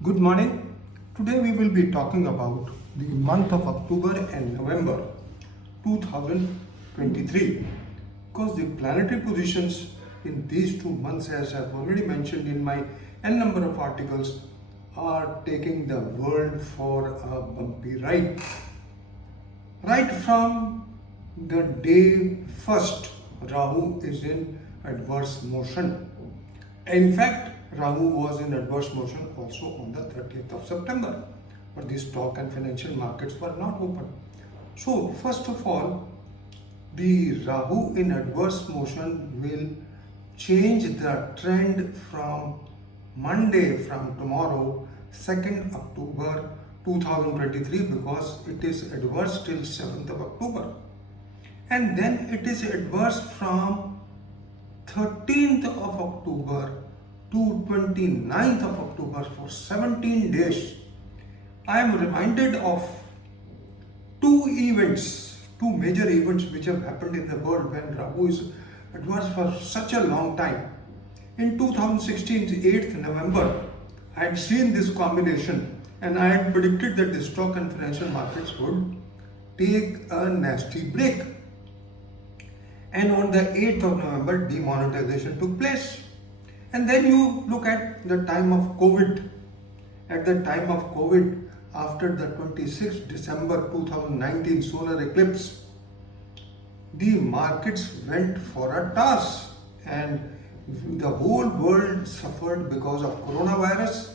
Good morning. Today we will be talking about the month of October and November 2023 because the planetary positions in these 2 months, as I've already mentioned in my n number of articles, are taking the world for a bumpy ride. Right from the day first, Rahu is in adverse motion. In fact, Rahu was in adverse motion also on the 30th of September, but the stock and financial markets were not open. So, first of all, the Rahu in adverse motion will change the trend from Monday, from tomorrow, 2nd October 2023, because it is adverse till 7th of October. And then it is adverse from 13th of October to 29th of October for 17 days. I am reminded of two major events which have happened in the world when Rahu is adverse for such a long time. In 2016, 8th November, I had seen this combination and I had predicted that the stock and financial markets would take a nasty break. And on the 8th of November, demonetization took place. And then you look at the time of COVID. At the time of COVID, after the 26th December 2019 solar eclipse, the markets went for a toss and the whole world suffered because of coronavirus,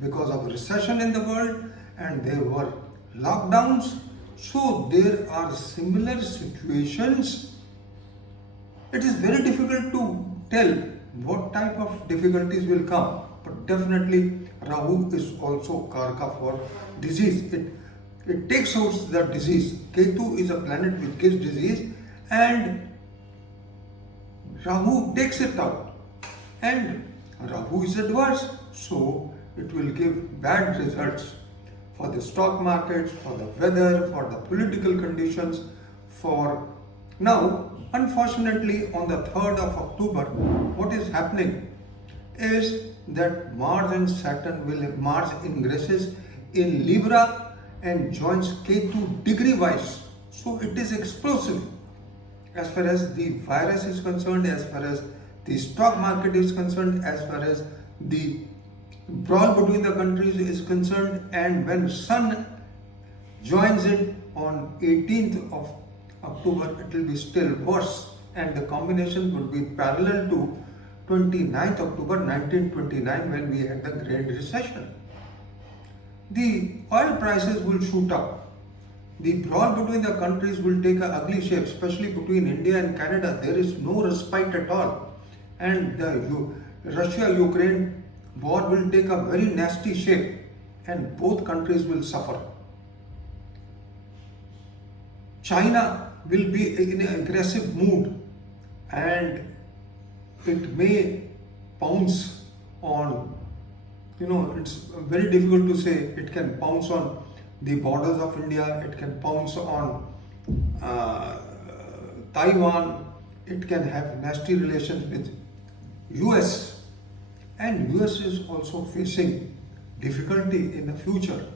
because of recession in the world, and there were lockdowns. So there are similar situations. It is very difficult to tell what type of difficulties will come, but definitely Rahu is also Karka for disease. It takes out the disease. Ketu is a planet which gives disease and Rahu takes it out. And Rahu is adverse, so it will give bad results for the stock markets, for the weather, for the political conditions, for now. Unfortunately, on the 3rd of October, what is happening is that Mars and Saturn Mars ingresses in Libra and joins Ketu degree-wise. So it is explosive as far as the virus is concerned, as far as the stock market is concerned, as far as the brawl between the countries is concerned. And when Sun joins it on 18th of October, it will be still worse, and the combination would be parallel to 29th October 1929 when we had the Great Recession. The oil prices will shoot up. The brawl between the countries will take an ugly shape, especially between India and Canada. There is no respite at all, and the Russia-Ukraine war will take a very nasty shape, and both countries will suffer. China will be in an aggressive mood and it may pounce on, it's very difficult to say. It can pounce on the borders of India, it can pounce on Taiwan, it can have nasty relations with US, and US is also facing difficulty in the future.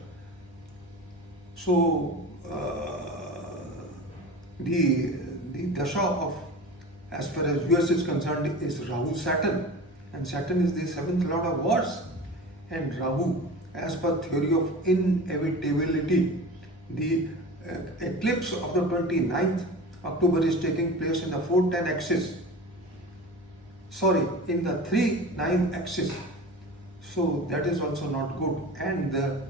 So the dasha of, as far as US is concerned, is Rahu Saturn, and Saturn is the 7th lord of wars. And Rahu, as per theory of inevitability, the eclipse of the 29th October is taking place in the 4-10 axis, in the 3-9 axis. So that is also not good. And the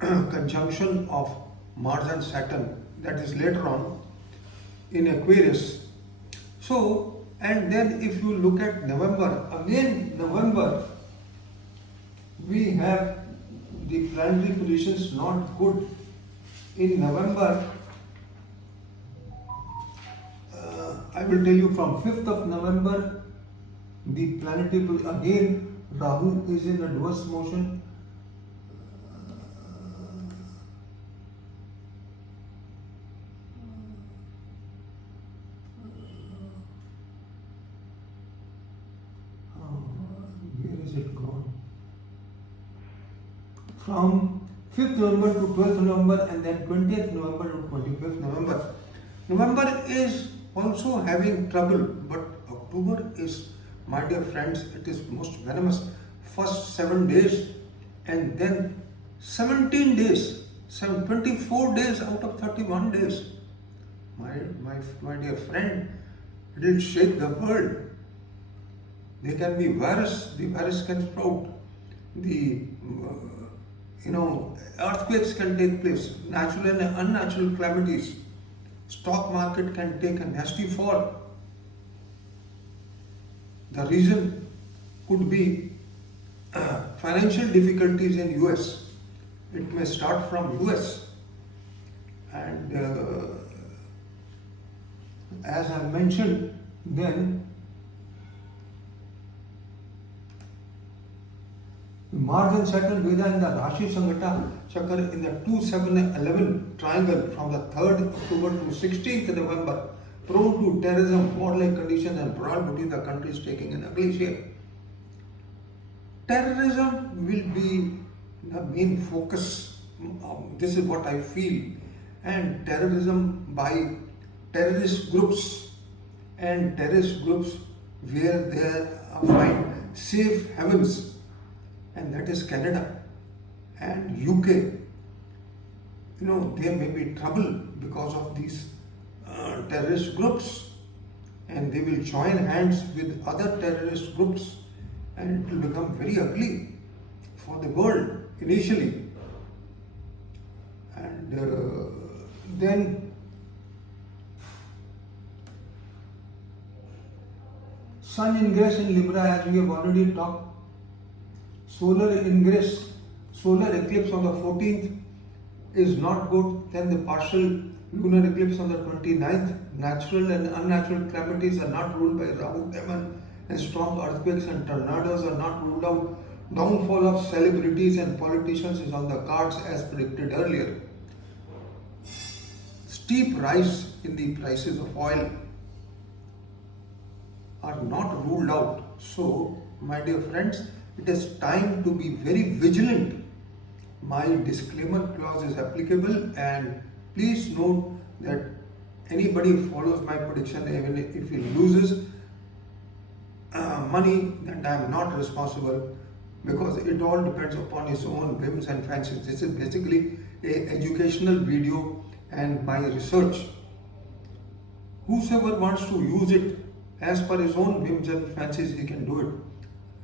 conjunction of Mars and Saturn, that is later on in Aquarius. So, and then if you look at November, again November, we have the planetary positions not good. In November, I will tell you from 5th of November, the planetary, again Rahu is in adverse motion. Where is it gone? from 5th November to 12th November and then 20th November to 25th November. November is also having trouble, but October is, my dear friends, it is most venomous. First 7 days and then 17 days, 24 days out of 31 days. My dear friend, it will shake the world. There can be virus, the virus can sprout, the earthquakes can take place, natural and unnatural calamities. Stock market can take a nasty fall. The reason could be financial difficulties in US. It may start from US, and as I mentioned, then Mars and Saturn Vedha in the Rashi Sanghatta Chakra in the 2-7-11 triangle from the 3rd October to 16th November, prone to terrorism, warlike conditions and brawl between the countries taking an ugly shape. Terrorism will be the main focus. This is what I feel. And terrorism by terrorist groups and terrorist groups where they find safe havens, and that is Canada and UK. There may be trouble because of these terrorist groups, and they will join hands with other terrorist groups, and it will become very ugly for the world initially. And then Sun ingress in Libra, as we have already talked. Solar eclipse on the 14th is not good. Then the partial lunar eclipse on the 29th. Natural and unnatural calamities are not ruled by Rahu, Demon, and strong earthquakes and tornadoes are not ruled out. Downfall of celebrities and politicians is on the cards as predicted earlier. Steep rise in the prices of oil are not ruled out. So, my dear friends, it is time to be very vigilant. My disclaimer clause is applicable, and please note that anybody who follows my prediction, even if he loses money, then I am not responsible, because it all depends upon his own whims and fancies. This is basically an educational video and my research. Whosoever wants to use it as per his own whims and fancies, he can do it.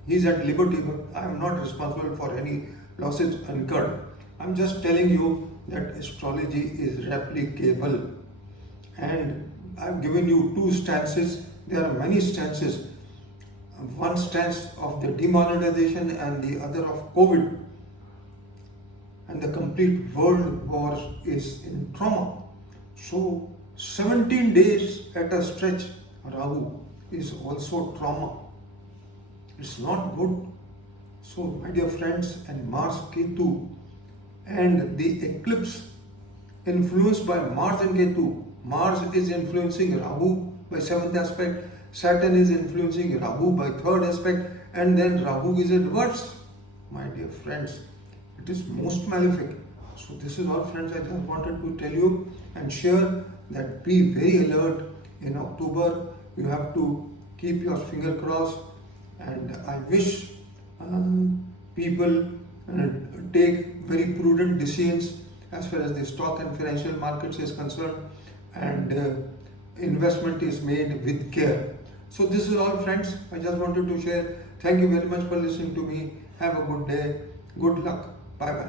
He is at liberty, but I am not responsible for any losses incurred. I am just telling you that astrology is replicable, and I have given you two stances. There are many stances. One stance of the demonetization and the other of COVID, and the complete world war is in trauma. So 17 days at a stretch, Rahu is also trauma. It's not good. So, my dear friends, and Mars Ketu and the eclipse influenced by Mars and Ketu. Mars is influencing Rahu by 7th aspect, Saturn is influencing Rahu by 3rd aspect, and then Rahu is adverse. My dear friends, it is most malefic. So this is all, friends, I just wanted to tell you and share that be very alert in October. You have to keep your finger crossed, and I wish people take very prudent decisions as far as the stock and financial markets is concerned, and investment is made with care. So this is all, friends, I just wanted to share. Thank you very much for listening to me. Have a good day. Good luck. Bye bye.